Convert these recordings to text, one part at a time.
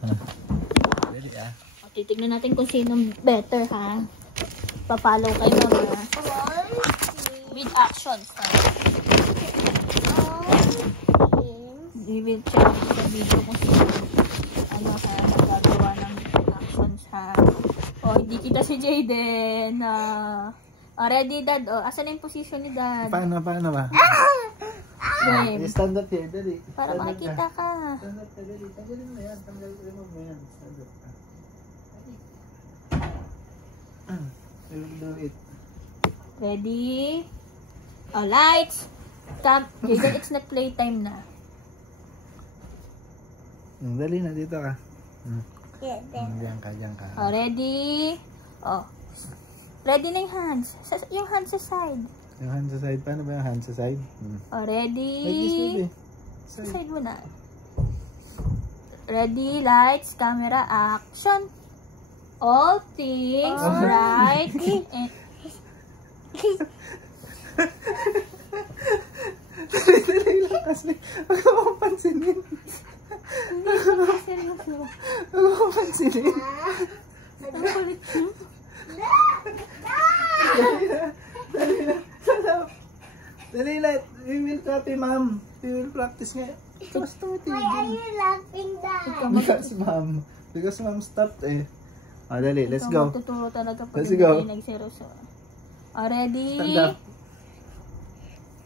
Ready ah. Titignan natin kung sino better, ha? Pa-follow kayo mga with actions. Ha? We will check sa video kung sino magagawa ng actions, ha? Hindi kita si Jayden. Ready, Dad? Asan na yung position ni Dad? Paano ba? Game. Stand up here, dali. Para makikita ka. Stand up ka, dali. Tanggalin mo yan. Remove mo yan. Stand up ka. You will do it. Ready? Lights. Jayden, it's not playtime na. Dali na, dito ka. Diyan ka. Ready? Ready na yung hands. Yung hands sa side. Yung hand sa side. Paano ba yung hand sa side? Ready? Like this, baby. Sa side mo na. Ready, lights, camera, action. All things bright and... Dali lang kasi. Huwag mo pansinin. Hindi siya seryoso. Huwag mo pansinin. Ang kulit siya. Dali na. We will copy, ma'am. We will practice nga. Gusto mo tigil. Why are you laughing, Dad? Because ma'am stopped eh. Dali, let's go. Matuturo talaga pag Let's go. hindi nagseryoso. Ready? Stand up.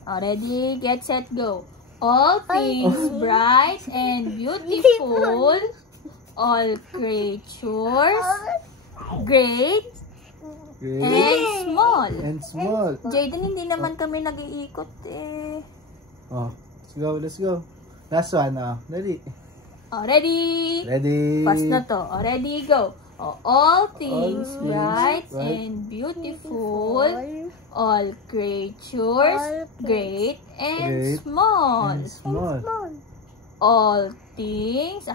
Ready, get set, go. All things bright and beautiful, all creatures great and small. Jayden, hindi naman kami nag-iikot eh. Let's go. Last one, dali. Ready? Ready. Fast na to. Ready, go. All things bright and beautiful, all creatures great and small. All things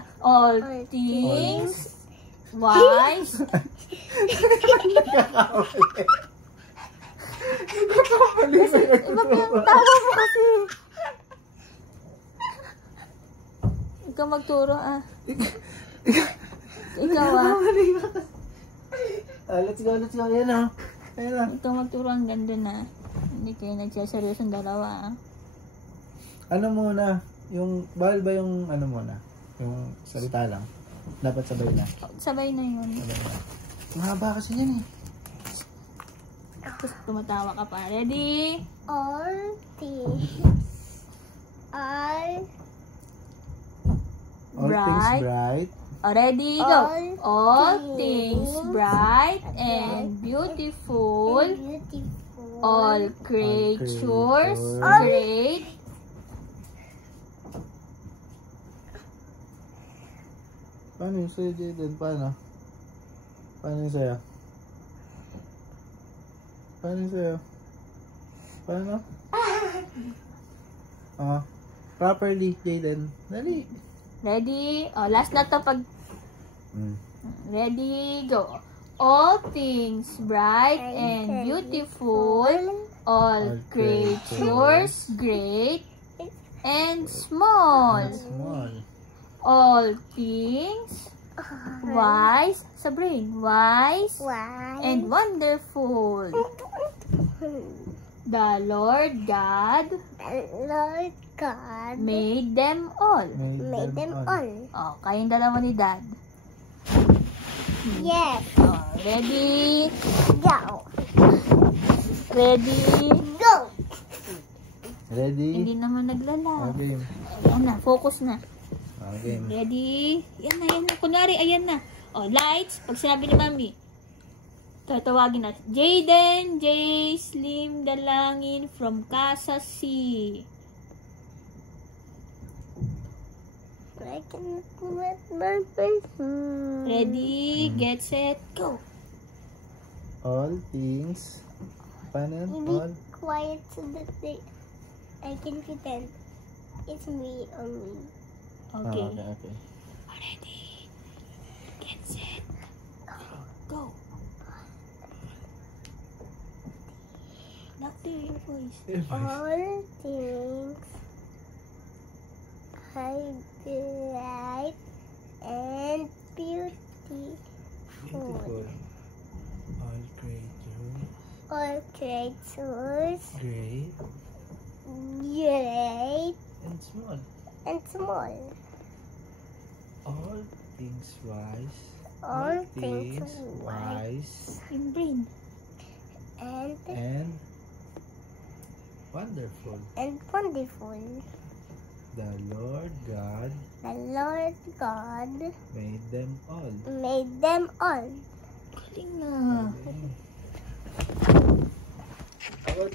wise. Tawa mo kasi. Ikaw magturo Ikaw Let's go. Ayan na. Ikaw magturo, ang ganda na. Hindi kayo nagsaseryoso ang dalawa. Ano muna? Bahal ba yung ano muna? Yung salita lang? Dapat sabay na. Sabay na yun. Mahaba kasi yan eh. Tapos tumatawa ka pa. Ready? All things bright. Ready, go. All things bright and beautiful, all creatures great. Paano yung sa'yo, Jayden? Paano yung sa'yo? Paano? Properly, Jayden. Dali. Ready? Last na to pag... Ready, go. All things bright and beautiful, all creatures great and small. All things wise, sa brain, wise and wonderful. The Lord God made them all. Kayong dalawa ni Dad. Yes. Ready? Go. Ready? Go. Ready? Hindi naman naglala. Okay. Ayan na, focus na. Okay. Ready? Yan na. Kunwari, ayan na. Lights. Pag sinabi ni Mami, tatawagin na. Jayden, Slim Dalangin from Casa C. I can let my face. Ready, get set, go. All things. Paano yan? You be quiet so that I can pretend it's me only. Okay. Okay. Ready, get set, go. Louder your voice. All things bright and Beautiful. All creatures. All creatures, Great great and small. and small. All things wise. All things wise. Yung brain. and Wonderful. wonderful. The Lord God The Lord God made them all. made them all. Galing na. Galing.